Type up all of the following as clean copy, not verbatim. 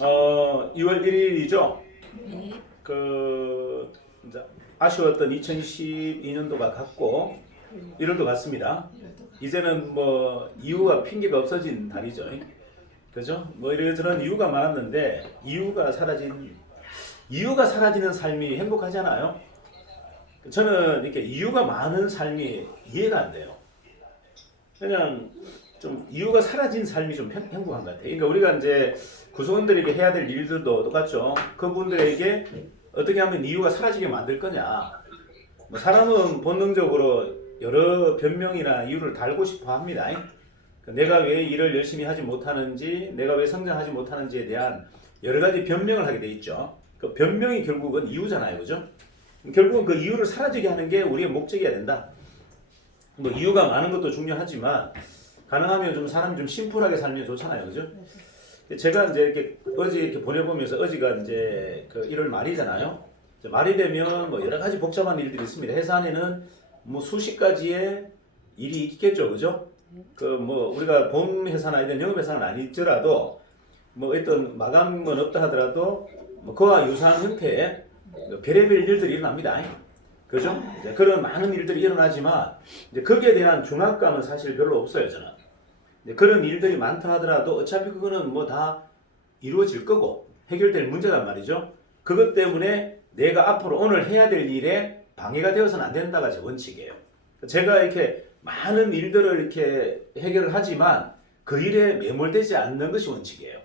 2월 1일이죠. 네. 이제 아쉬웠던 2022년도가 갔고 1월도 갔습니다. 이제는 뭐 이유가 핑계가 없어진 달이죠. 그죠? 뭐 이런저런 이유가 많았는데 이유가 사라지는 삶이 행복하잖아요. 저는 이렇게 이유가 많은 삶이 이해가 안 돼요. 그냥 좀 이유가 사라진 삶이 좀 행복한 것 같아요. 그러니까 우리가 이제 구성원들에게 해야 될 일들도 똑같죠. 그분들에게 어떻게 하면 이유가 사라지게 만들 거냐. 뭐 사람은 본능적으로 여러 변명이나 이유를 달고 싶어 합니다. 내가 왜 일을 열심히 하지 못하는지, 내가 왜 성장하지 못하는지에 대한 여러 가지 변명을 하게 돼 있죠. 그 변명이 결국은 이유잖아요, 그죠? 결국은 그 이유를 사라지게 하는 게 우리의 목적이어야 된다. 뭐 이유가 많은 것도 중요하지만 가능하면 좀 사람이 좀 심플하게 살면 좋잖아요, 그죠? 제가 이제 이렇게 어제 이렇게 보내보면서 어제가 이제 그 1월 말이잖아요. 말이 되면 뭐 여러 가지 복잡한 일들이 있습니다. 회사 안에는 뭐 수십 가지의 일이 있겠죠, 그죠? 그 뭐 우리가 본 회사나 이런 영업 회사는 아니더라도 뭐 어떤 마감은 없다 하더라도 뭐 그와 유사한 형태의 별의별 일들이 일어납니다. 그죠? 이제 그런 많은 일들이 일어나지만 이제 거기에 대한 중압감은 사실 별로 없어요, 저는. 그런 일들이 많다 하더라도 어차피 그거는 뭐 다 이루어질 거고 해결될 문제란 말이죠. 그것 때문에 내가 앞으로 오늘 해야 될 일에 방해가 되어서는 안 된다가 제 원칙이에요. 제가 이렇게 많은 일들을 이렇게 해결을 하지만 그 일에 매몰되지 않는 것이 원칙이에요.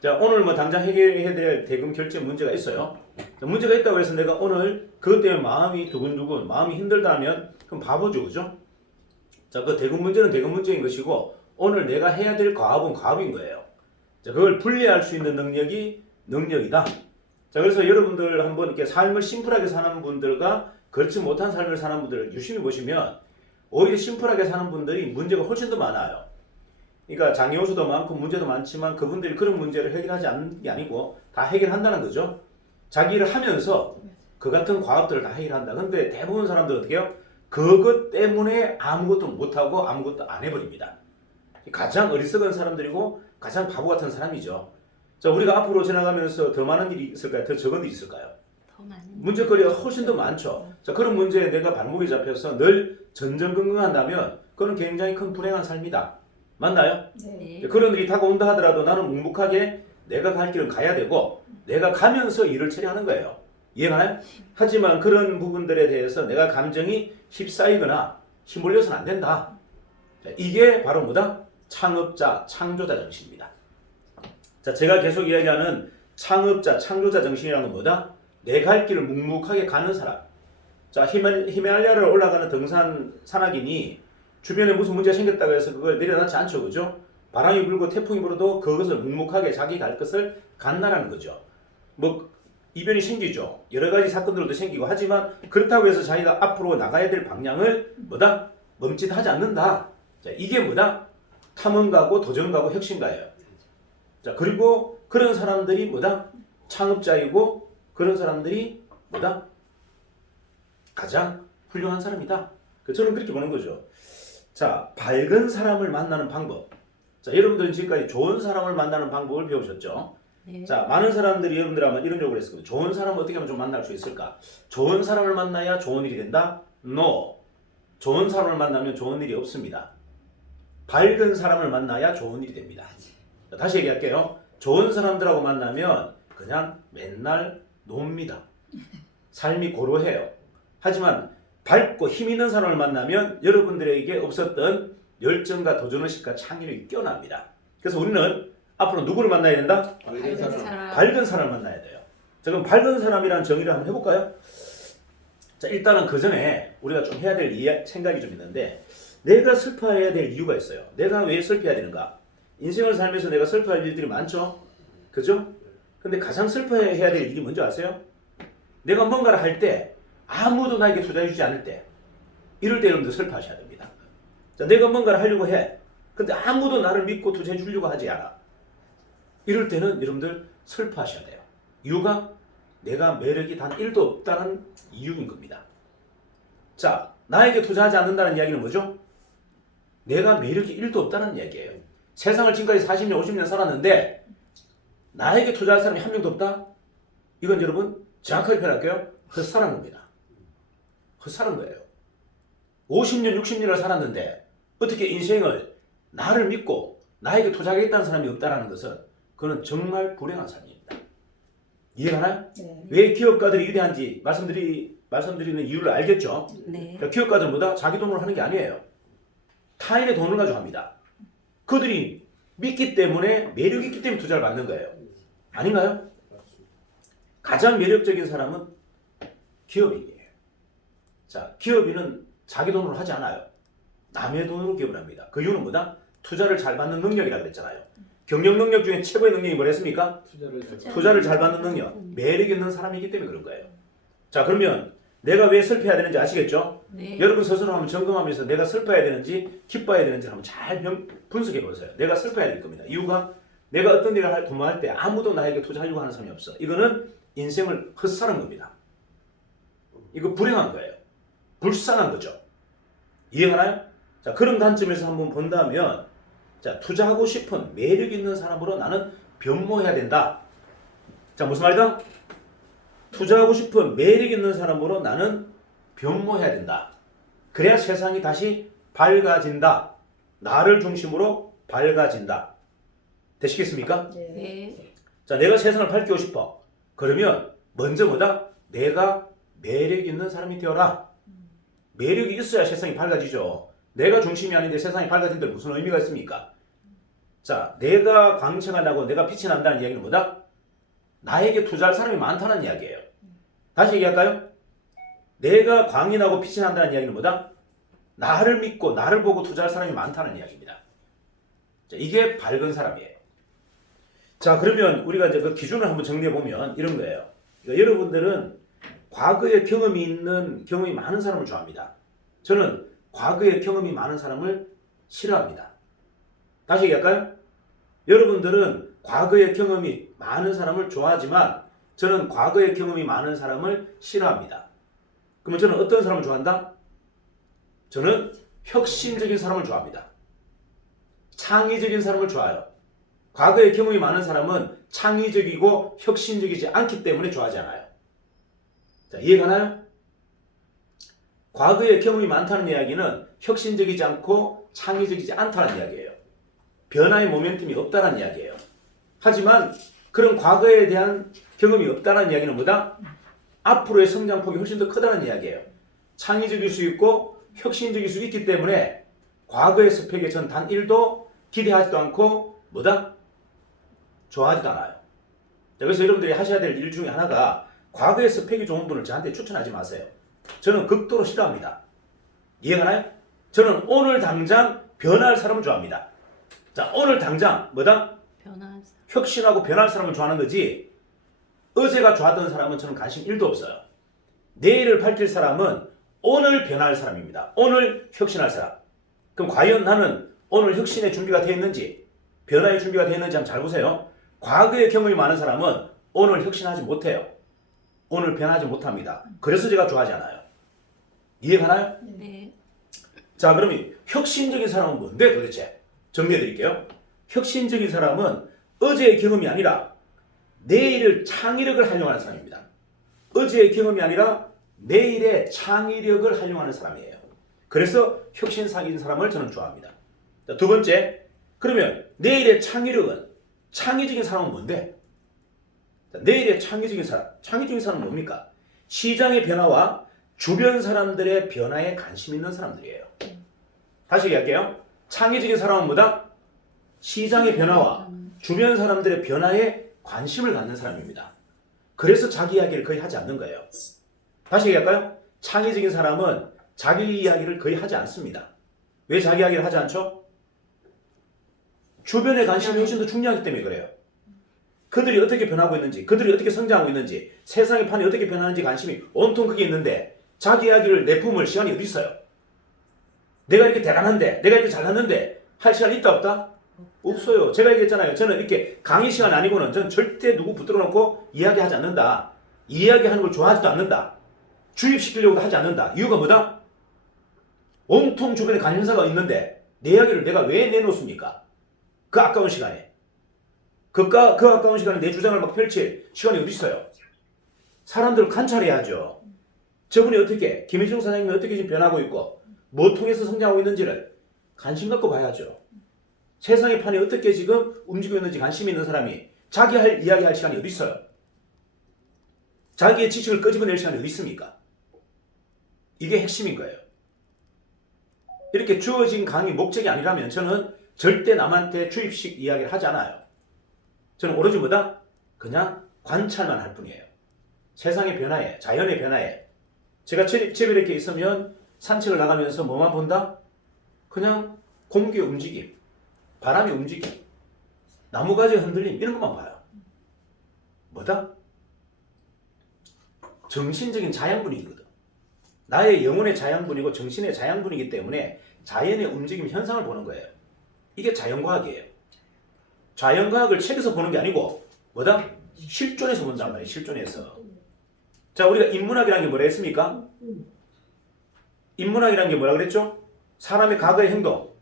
자, 오늘 뭐 당장 해결해야 될 대금 결제 문제가 있어요. 문제가 있다고 해서 내가 오늘 그것 때문에 마음이 두근두근, 마음이 힘들다면 그럼 바보죠, 그죠? 자, 그 대금 문제는 대금 문제인 것이고 오늘 내가 해야 될 과업은 과업인 거예요. 자, 그걸 분리할 수 있는 능력이 능력이다. 자, 그래서 여러분들 한번 이렇게 삶을 심플하게 사는 분들과 그렇지 못한 삶을 사는 분들을 유심히 보시면 오히려 심플하게 사는 분들이 문제가 훨씬 더 많아요. 그러니까 장애요소도 많고 문제도 많지만 그분들이 그런 문제를 해결하지 않는 게 아니고 다 해결한다는 거죠. 자기 일을 하면서 그 같은 과업들을 다 해결한다. 근데 대부분 사람들 어떻게 해요? 그것 때문에 아무것도 못하고 아무것도 안 해버립니다. 가장 어리석은 사람들이고 가장 바보 같은 사람이죠. 자, 우리가 앞으로 지나가면서 더 많은 일이 있을까요? 더 적은 일이 있을까요? 더 많은 문제거리가 훨씬 더 많죠. 자, 그런 문제에 내가 발목이 잡혀서 늘 전전긍긍한다면 그건 굉장히 큰 불행한 삶이다. 맞나요? 네. 그런 일이 다가온다 하더라도 나는 묵묵하게 내가 갈 길은 가야 되고 내가 가면서 일을 처리하는 거예요. 이해가나요? 하지만 그런 부분들에 대해서 내가 감정이 휩싸이거나 힘몰려서는 안 된다. 자, 이게 바로 뭐다? 창업자, 창조자 정신입니다. 자, 제가 계속 이야기하는 창업자, 창조자 정신이라는 건 뭐다? 내 갈 길을 묵묵하게 가는 사람. 자, 히말라야를 올라가는 등산 산악인이 주변에 무슨 문제가 생겼다고 해서 그걸 내려놓지 않죠, 그죠? 바람이 불고 태풍이 불어도 그것을 묵묵하게 자기 갈 것을 간다라는 거죠. 뭐 이변이 생기죠. 여러 가지 사건들도 생기고 하지만 그렇다고 해서 자기가 앞으로 나가야 될 방향을 뭐다? 멈칫하지 않는다. 자, 이게 뭐다? 탐험가고 도전가고 혁신가예요. 자, 그리고 그런 사람들이 뭐다? 창업자이고 그런 사람들이 뭐다? 가장 훌륭한 사람이다. 저는 그렇게 보는 거죠. 자, 밝은 사람을 만나는 방법. 자, 여러분들은 지금까지 좋은 사람을 만나는 방법을 배우셨죠? 네. 자, 많은 사람들이 여러분들 아마 이런 욕을 했을 거예요. 좋은 사람을 어떻게 하면 좀 만날 수 있을까? 좋은 사람을 만나야 좋은 일이 된다? No. 좋은 사람을 만나면 좋은 일이 없습니다. 밝은 사람을 만나야 좋은 일이 됩니다. 자, 다시 얘기할게요. 좋은 사람들하고 만나면 그냥 맨날 놉니다. 삶이 고루해요. 하지만 밝고 힘 있는 사람을 만나면 여러분들에게 없었던 열정과 도전의식과 창의력이 깨어납니다. 그래서 우리는 앞으로 누구를 만나야 된다? 밝은 사람. 밝은 사람을 만나야 돼요. 자, 그럼 밝은 사람이라는 정의를 한번 해볼까요? 자, 일단은 그 전에 우리가 좀 해야 될 생각이 좀 있는데 내가 슬퍼해야 될 이유가 있어요. 내가 왜 슬퍼해야 되는가? 인생을 살면서 내가 슬퍼할 일들이 많죠? 그죠? 근데 가장 슬퍼해야 될 일이 뭔지 아세요? 내가 뭔가를 할 때 아무도 나에게 투자해주지 않을 때 이럴 때 여러분들 슬퍼하셔야 됩니다. 자, 내가 뭔가를 하려고 해. 근데 아무도 나를 믿고 투자해 주려고 하지 않아. 이럴 때는 여러분들 슬퍼하셔야 돼요. 이유가 내가 매력이 단 1도 없다는 이유인 겁니다. 자, 나에게 투자하지 않는다는 이야기는 뭐죠? 내가 매력이 1도 없다는 이야기예요. 세상을 지금까지 40년, 50년 살았는데 나에게 투자할 사람이 한 명도 없다? 이건 여러분 정확하게 표현할게요. 헛살한 겁니다. 헛살한 거예요. 50년, 60년을 살았는데 어떻게 인생을 나를 믿고 나에게 투자하겠다는 사람이 없다는 것은 그건 정말 불행한 삶입니다. 이해가나요? 네. 왜 기업가들이 위대한지 말씀드리는 이유를 알겠죠? 네. 그러니까 기업가들은 뭐다? 자기 돈으로 하는 게 아니에요. 타인의 돈을 가지고 합니다. 그들이 믿기 때문에 매력이 있기 때문에 투자를 받는 거예요. 아닌가요? 가장 매력적인 사람은 기업인이에요. 자, 기업인은 자기 돈으로 하지 않아요. 남의 돈으로 기업을 합니다. 그 이유는 뭐다? 투자를 잘 받는 능력이라고 그랬잖아요. 경영 능력 중에 최고의 능력이 뭐랬습니까? 투자를 잘 받는 능력. 매력 있는 사람이기 때문에 그런 거예요. 자, 그러면 내가 왜 슬퍼해야 되는지 아시겠죠? 네. 여러분 스스로 한번 점검하면서 내가 슬퍼해야 되는지 기뻐해야 되는지 한번 잘 분석해 보세요. 내가 슬퍼해야 될 겁니다. 이유가 내가 어떤 일을 도모할 때 아무도 나에게 투자하려고 하는 사람이 없어. 이거는 인생을 헛살은 겁니다. 이거 불행한 거예요. 불쌍한 거죠. 이해가나요? 자, 그런 관점에서 한번 본다면 자, 투자하고 싶은 매력 있는 사람으로 나는 변모해야 된다. 자, 무슨 말이다? 투자하고 싶은 매력 있는 사람으로 나는 변모해야 된다. 그래야 세상이 다시 밝아진다. 나를 중심으로 밝아진다. 되시겠습니까? 네. 자, 내가 세상을 밝히고 싶어. 그러면 먼저 뭐다? 내가 매력 있는 사람이 되어라. 매력이 있어야 세상이 밝아지죠. 내가 중심이 아닌데 세상이 밝아진데 무슨 의미가 있습니까? 자, 내가 광채가 나고 내가 빛이 난다는 이야기는 뭐다? 나에게 투자할 사람이 많다는 이야기예요. 다시 얘기할까요? 내가 광이 나고 빛이 난다는 이야기는 뭐다? 나를 믿고 나를 보고 투자할 사람이 많다는 이야기입니다. 자, 이게 밝은 사람이에요. 자, 그러면 우리가 이제 그 기준을 한번 정리해 보면 이런 거예요. 그러니까 여러분들은 과거에 경험이 많은 사람을 좋아합니다. 저는 과거에 경험이 많은 사람을 싫어합니다. 다시 얘기할까요? 여러분들은 과거에 경험이 많은 사람을 좋아하지만 저는 과거에 경험이 많은 사람을 싫어합니다. 그러면 저는 어떤 사람을 좋아한다? 저는 혁신적인 사람을 좋아합니다. 창의적인 사람을 좋아해요. 과거에 경험이 많은 사람은 창의적이고 혁신적이지 않기 때문에 좋아하지 않아요. 자, 이해가나요? 과거에 경험이 많다는 이야기는 혁신적이지 않고 창의적이지 않다는 이야기예요. 변화의 모멘텀이 없다는 이야기예요. 하지만 그런 과거에 대한 경험이 없다는 이야기는 뭐다? 앞으로의 성장폭이 훨씬 더 크다는 이야기예요. 창의적일 수 있고 혁신적일 수 있기 때문에 과거의 스펙에 전 단 1도 기대하지도 않고 뭐다? 좋아하지도 않아요. 그래서 여러분들이 하셔야 될 일 중에 하나가 과거의 스펙이 좋은 분을 저한테 추천하지 마세요. 저는 극도로 싫어합니다. 이해가나요? 저는 오늘 당장 변화할 사람을 좋아합니다. 자, 오늘 당장 뭐다? 혁신하고 변할 사람을 좋아하는 거지 어제가 좋았던 사람은 저는 관심 1도 없어요. 내일을 밝힐 사람은 오늘 변할 사람입니다. 오늘 혁신할 사람. 그럼 과연 나는 오늘 혁신의 준비가 되어 있는지 변화의 준비가 되어 있는지 한번 잘 보세요. 과거에 경험이 많은 사람은 오늘 혁신하지 못해요. 오늘 변하지 못합니다. 그래서 제가 좋아하지 않아요. 이해가나요? 네. 자, 그러면 혁신적인 사람은 뭔데 도대체? 정리해 드릴게요. 혁신적인 사람은 어제의 경험이 아니라 내일을 창의력을 활용하는 사람입니다. 어제의 경험이 아니라 내일의 창의력을 활용하는 사람이에요. 그래서 혁신적인 사람을 저는 좋아합니다. 자, 두 번째, 그러면 내일의 창의력은 창의적인 사람은 뭔데? 자, 내일의 창의적인 사람은 뭡니까? 시장의 변화와 주변 사람들의 변화에 관심 있는 사람들이에요. 다시 얘기할게요. 창의적인 사람은 뭐다? 시장의 변화와 주변 사람들의 변화에 관심을 갖는 사람입니다. 그래서 자기 이야기를 거의 하지 않는 거예요. 다시 얘기할까요? 창의적인 사람은 자기 이야기를 거의 하지 않습니다. 왜 자기 이야기를 하지 않죠? 주변의 관심이 훨씬 더 중요하기 때문에 그래요. 그들이 어떻게 변하고 있는지, 그들이 어떻게 성장하고 있는지, 세상의 판이 어떻게 변하는지 관심이 온통 그게 있는데 자기 이야기를 내뿜을 시간이 어디 있어요? 내가 이렇게 대단한데, 내가 이렇게 잘났는데 할 시간이 있다 없다? 없어요. 제가 얘기했잖아요. 저는 이렇게 강의 시간 아니고는 전 절대 누구 붙들어 놓고 이야기하지 않는다. 이야기하는 걸 좋아하지도 않는다. 주입시키려고도 하지 않는다. 이유가 뭐다? 온통 주변에 관심사가 있는데 내 이야기를 내가 왜 내놓습니까? 그 아까운 시간에. 그 가까운 시간에 내 주장을 막 펼칠 시간이 어디 있어요? 사람들을 관찰해야죠. 저분이 어떻게, 김혜중 사장님이 어떻게 지금 변하고 있고 뭐 통해서 성장하고 있는지를 관심 갖고 봐야죠. 세상의 판이 어떻게 지금 움직이고 있는지 관심 있는 사람이 자기 이야기할 시간이 어디 있어요? 자기의 지식을 끄집어낼 시간이 어디 있습니까? 이게 핵심인 거예요. 이렇게 주어진 강의 목적이 아니라면 저는 절대 남한테 주입식 이야기를 하지 않아요. 저는 오로지 뭐다? 그냥 관찰만 할 뿐이에요. 세상의 변화에, 자연의 변화에. 제가 집에 이렇게 있으면 산책을 나가면서 뭐만 본다? 그냥 공기의 움직임, 바람의 움직임, 나무가지의 흔들림 이런 것만 봐요. 뭐다? 정신적인 자양분이거든. 나의 영혼의 자양분이고 정신의 자양분이기 때문에 자연의 움직임 현상을 보는 거예요. 이게 자연과학이에요. 자연과학을 책에서 보는 게 아니고 뭐다? 실존에서 본단 말이에요. 실존에서. 자, 우리가 인문학이라는 게 뭐라 했습니까? 인문학이라는 게 뭐라 그랬죠? 사람의 과거의 행동,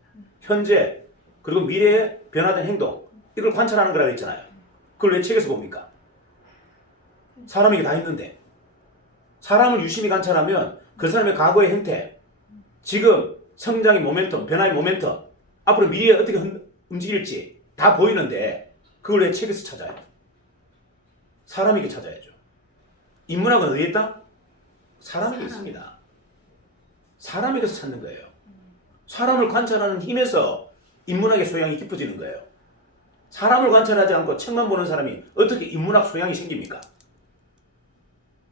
현재, 그리고 미래에 변화된 행동, 이걸 관찰하는 거라고 했잖아요. 그걸 왜 책에서 봅니까? 사람에게 다 있는데. 사람을 유심히 관찰하면 그 사람의 과거의 형태, 지금 성장의 모멘텀, 변화의 모멘텀, 앞으로 미래에 어떻게 움직일지 다 보이는데 그걸 왜 책에서 찾아요? 사람에게 찾아야죠. 인문학은 어디에 있다? 사람에게 있습니다. 사람에게서 찾는 거예요. 사람을 관찰하는 힘에서 인문학의 소양이 깊어지는 거예요. 사람을 관찰하지 않고 책만 보는 사람이 어떻게 인문학 소양이 생깁니까?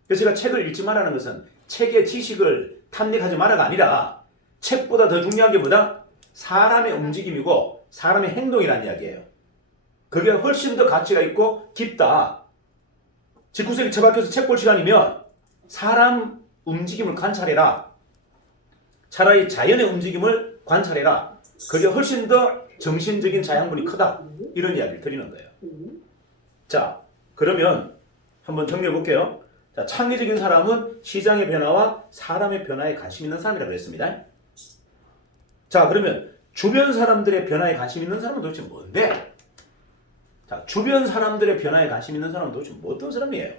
그래서 제가 책을 읽지 말라는 것은 책의 지식을 탐닉하지 마라가 아니라 책보다 더 중요한 게 뭐다? 사람의 움직임이고 사람의 행동이라는 이야기예요. 그게 훨씬 더 가치가 있고 깊다. 집구석에 처박혀서 책 볼 시간이면 사람 움직임을 관찰해라. 차라리 자연의 움직임을 관찰해라. 그게 훨씬 더 정신적인 자양분이 크다. 이런 이야기를 드리는 거예요. 자, 그러면 한번 정리해 볼게요. 자, 창의적인 사람은 시장의 변화와 사람의 변화에 관심 있는 사람이라고 했습니다. 자, 그러면 주변 사람들의 변화에 관심 있는 사람은 도대체 뭔데? 자, 주변 사람들의 변화에 관심 있는 사람은 도대체 뭐 어떤 사람이에요?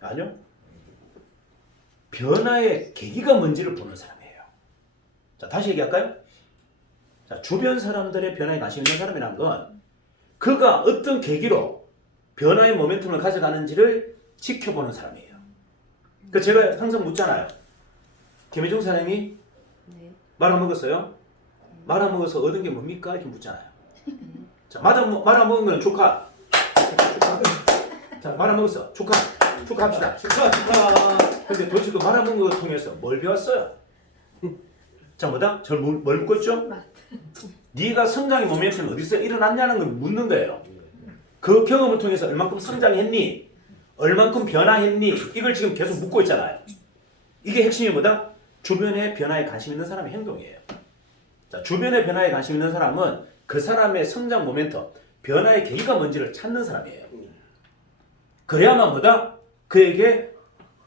아니요. 변화의 계기가 뭔지를 보는 사람이에요. 자, 다시 얘기할까요? 자, 주변 사람들의 변화에 관심 있는 사람이란 건 그가 어떤 계기로 변화의 모멘텀을 가져가는지를 지켜보는 사람이에요. 그 제가 항상 묻잖아요. 김혜중 사장님이 말아먹었어요? 말아먹어서 얻은 게 뭡니까? 이렇게 묻잖아요. 자, 말아먹은 건 조카. 자, 말아먹었어. 조카. 축하합시다. 축하. 근데 도대체 그 말아먹은 걸 통해서 뭘 배웠어요? 자, 뭐다? 뭘 묻고 있죠? 네가 성장의 모멘텀이 어디서 일어났냐는 걸 묻는 거예요. 그 경험을 통해서 얼만큼 성장했니? 얼만큼 변화했니? 이걸 지금 계속 묻고 있잖아요. 이게 핵심이 뭐다? 주변의 변화에 관심 있는 사람의 행동이에요. 자, 주변의 변화에 관심 있는 사람은 그 사람의 성장 모멘텀, 변화의 계기가 뭔지를 찾는 사람이에요. 그래야만 뭐다? 그에게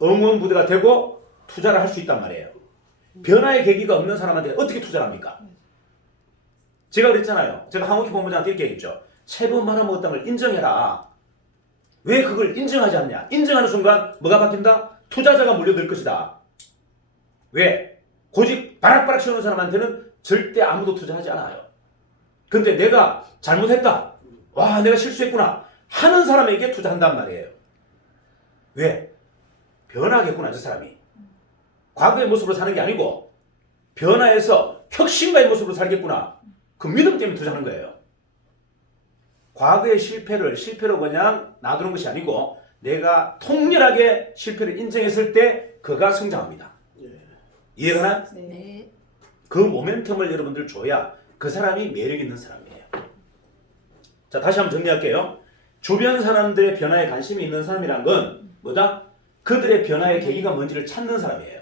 응원부대가 되고 투자를 할 수 있단 말이에요. 변화의 계기가 없는 사람한테 어떻게 투자를 합니까? 제가 그랬잖아요. 제가 황옥희 본부장한테 이렇게 얘기했죠. 세 번 말아먹었다는 걸 인정해라. 왜 그걸 인정하지 않냐? 인정하는 순간 뭐가 바뀐다? 투자자가 몰려들 것이다. 왜? 고집 바락바락 씌우는 사람한테는 절대 아무도 투자하지 않아요. 근데 내가 잘못했다. 와, 내가 실수했구나. 하는 사람에게 투자한단 말이에요. 왜? 변하겠구나, 저 사람이. 과거의 모습으로 사는 게 아니고 변화해서 혁신가의 모습으로 살겠구나. 그 믿음 때문에 투자하는 거예요. 과거의 실패로 그냥 놔두는 것이 아니고 내가 통렬하게 실패를 인정했을 때 그가 성장합니다. 이해가나요? 네. 그 모멘텀을 여러분들 줘야 그 사람이 매력 있는 사람이에요. 자, 다시 한번 정리할게요. 주변 사람들의 변화에 관심이 있는 사람이란 건 뭐다? 그들의 변화의 계기가 뭔지를 찾는 사람이에요.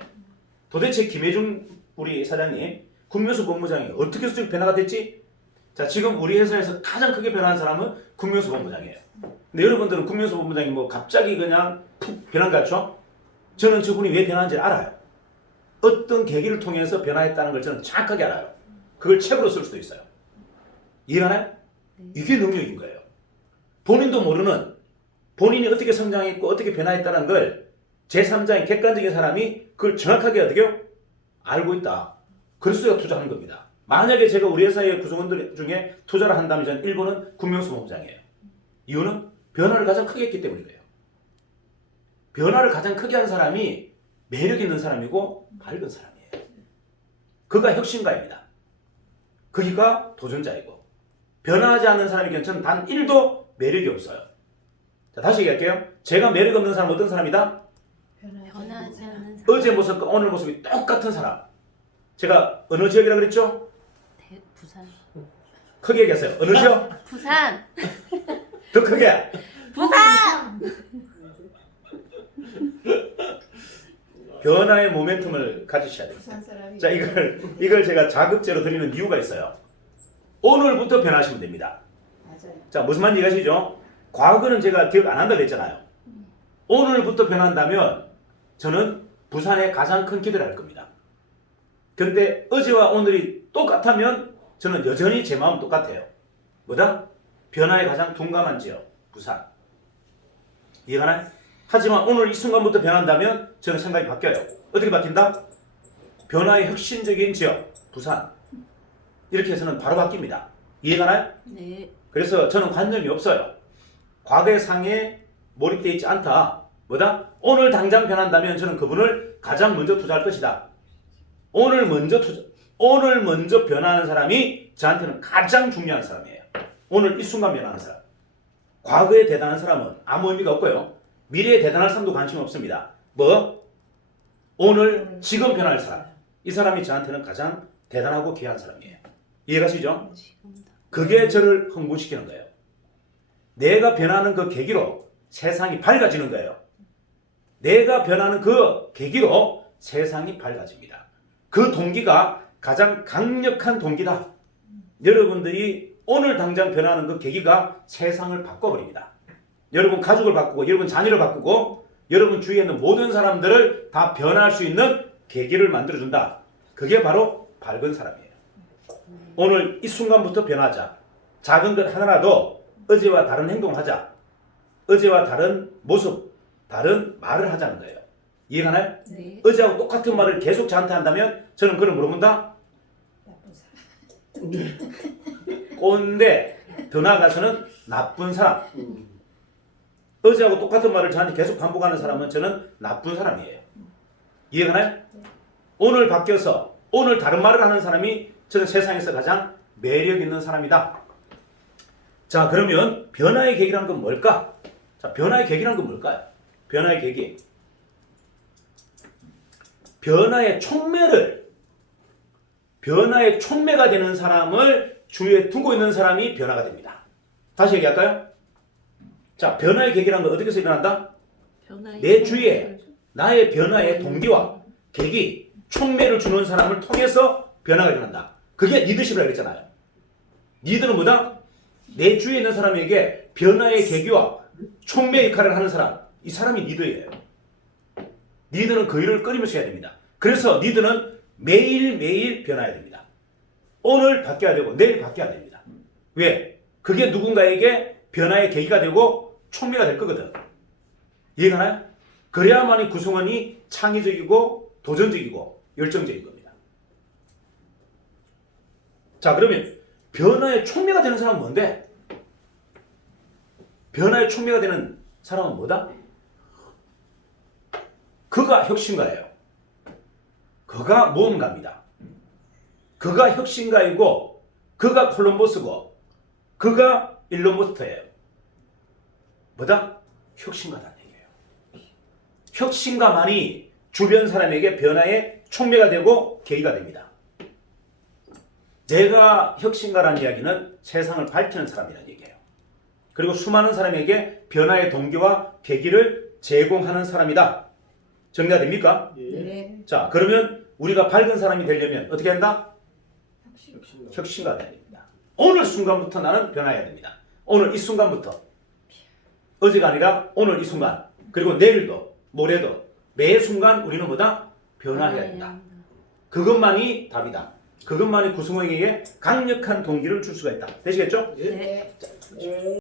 도대체 김혜중 우리 사장님, 국묘수 본부장이 어떻게 해서 변화가 됐지? 자, 지금 우리 회사에서 가장 크게 변한 사람은 국묘수 본부장이에요. 근데 여러분들은 국묘수 본부장이 뭐 갑자기 그냥 푹 변한 것 같죠? 저는 저분이 왜 변한지 알아요. 어떤 계기를 통해서 변화했다는 걸 저는 정확하게 알아요. 그걸 책으로 쓸 수도 있어요. 이해가나요? 이게 능력인 거예요. 본인도 모르는 본인이 어떻게 성장했고 어떻게 변화했다는 걸 제3자인 객관적인 사람이 그걸 정확하게 어떻게요? 알고 있다. 그래서 투자하는 겁니다. 만약에 제가 우리 회사의 구성원들 중에 투자를 한다면 저는 1번은 군명수무부장이에요. 이유는 변화를 가장 크게 했기 때문이에요. 변화를 가장 크게 한 사람이 매력 있는 사람이고 밝은 사람이에요. 그가 혁신가입니다. 그가 도전자이고 변화하지 않는 사람에게는 저는 단 1도 매력이 없어요. 자, 다시 얘기할게요. 제가 매력 없는 사람은 어떤 사람이다? 변하지 않는 사람. 어제 모습과 오늘 모습이 똑같은 사람. 제가 어느 지역이라고 그랬죠? 부산. 크게 얘기하세요. 어느 지역? 부산. 더 크게. 부산. 변화의 모멘텀을 가지셔야 돼요. 자, 이걸 제가 자극제로 드리는 이유가 있어요. 오늘부터 변하시면 됩니다. 맞아요. 자, 무슨 말인지 이해가시죠? 과거는 제가 기억 안 한다고 했잖아요. 오늘부터 변한다면 저는 부산에 가장 큰 기대를 할 겁니다. 근데 어제와 오늘이 똑같다면 저는 여전히 제 마음 똑같아요. 뭐다? 변화에 가장 둔감한 지역, 부산. 이해가나요? 하지만 오늘 이 순간부터 변한다면 저는 생각이 바뀌어요. 어떻게 바뀐다? 변화의 혁신적인 지역, 부산. 이렇게 해서는 바로 바뀝니다. 이해가나요? 네. 그래서 저는 관념이 없어요. 과거의 상에 몰입되어 있지 않다. 뭐다? 오늘 당장 변한다면 저는 그분을 가장 먼저 투자할 것이다. 오늘 먼저 변하는 사람이 저한테는 가장 중요한 사람이에요. 오늘 이 순간 변하는 사람. 과거에 대단한 사람은 아무 의미가 없고요. 미래에 대단한 사람도 관심 없습니다. 뭐? 오늘 지금 변할 사람. 이 사람이 저한테는 가장 대단하고 귀한 사람이에요. 이해가시죠? 그게 저를 흥분시키는 거예요. 내가 변하는 그 계기로 세상이 밝아지는 거예요. 내가 변하는 그 계기로 세상이 밝아집니다. 그 동기가 가장 강력한 동기다. 여러분들이 오늘 당장 변하는 그 계기가 세상을 바꿔버립니다. 여러분 가족을 바꾸고 여러분 자녀를 바꾸고 여러분 주위에 있는 모든 사람들을 다 변할 수 있는 계기를 만들어준다. 그게 바로 밝은 사람이에요. 오늘 이 순간부터 변하자. 작은 것 하나라도 어제와 다른 행동을 하자. 어제와 다른 모습, 다른 말을 하자는 거예요. 이해가나요? 네. 어제하고 똑같은 말을 계속 저한테 한다면 저는 그걸 물어본다? 나쁜 사람. 꼰대, 더 나아가서는 나쁜 사람. 어제하고 똑같은 말을 저한테 계속 반복하는 사람은 저는 나쁜 사람이에요. 이해가나요? 오늘 바뀌어서 오늘 다른 말을 하는 사람이 저는 세상에서 가장 매력 있는 사람이다. 자, 그러면 변화의 계기란 건 뭘까? 자, 변화의 계기란 건 뭘까요? 변화의 계기. 변화의 촉매가 되는 사람을 주위에 두고 있는 사람이 변화가 됩니다. 다시 얘기할까요? 자, 변화의 계기란 건 어떻게 해서 일어난다? 내 주위에 나의 변화의 동기와 계기, 촉매를 주는 사람을 통해서 변화가 일어난다. 그게 리더십이라고 했잖아요. 리더는 뭐다? 내 주위에 있는 사람에게 변화의 계기와 촉매 역할을 하는 사람. 이 사람이 리더예요. 리더는 그 일을 끊임없이 해야 됩니다. 그래서 리더는 매일매일 변화해야 됩니다. 오늘 바뀌어야 되고 내일 바뀌어야 됩니다. 왜? 그게 누군가에게 변화의 계기가 되고 촉매가 될 거거든. 이해가나요? 그래야만이 구성원이 창의적이고 도전적이고 열정적인 겁니다. 자, 그러면 변화의 촉매가 되는 사람은 뭔데? 변화의 촉매가 되는 사람은 뭐다? 그가 혁신가예요. 그가 모험가입니다. 그가 혁신가이고 그가 콜럼버스고 그가 일론 머스크예요. 뭐다? 혁신가다는 얘기예요. 혁신가만이 주변 사람에게 변화의 촉매가 되고 계기가 됩니다. 내가 혁신가라는 이야기는 세상을 밝히는 사람이라는 얘기예요. 그리고 수많은 사람에게 변화의 동기와 계기를 제공하는 사람이다. 정리가 됩니까? 네. 자, 그러면 우리가 밝은 사람이 되려면 어떻게 한다? 혁신가가 돼야 됩니다. 오늘 순간부터 나는 변화해야 됩니다. 오늘 이 순간부터. 어제가 아니라 오늘 이 순간. 그리고 내일도, 모레도, 매 순간 우리는 뭐다? 변화해야 된다. 그것만이 답이다. 그것만이 구승호에게 강력한 동기를 줄 수가 있다. 되시겠죠? 네.